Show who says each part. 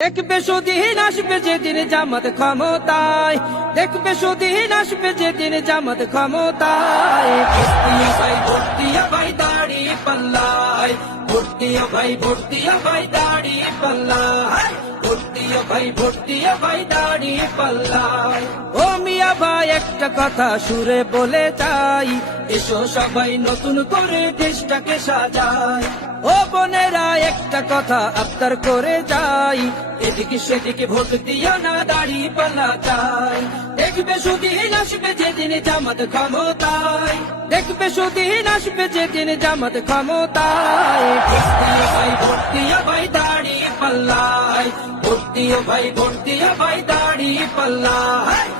Speaker 1: দেখবে সুদিন আসবে যেদিন জামাত ক্ষমতায়। দেখবে সুদিন আসবে যেদিন জামাত ক্ষমতায়। ও ভাই একটা কথা সুরে বলে যাই এসো সবাই নতুন করে দেশটাকে সাজায় ও বোনেরা, একটা কথা আবদার করে যাই এদিকে সেদিকে ভোট দিও না, দাড়ি পাল্লা চাই। দেখবে সুদিন আসবে যেদিন জামাত ক্ষমতায়। দেখবে সুদিন আসবে যেদিন জামাত ক্ষমতায়। ভাই ভর্তিয়া ভাই, দাড়ি পাল্লায়। ভর্তিয়া ভাই ভর্তিয়া ভাই, দাড়ি পাল্লায়।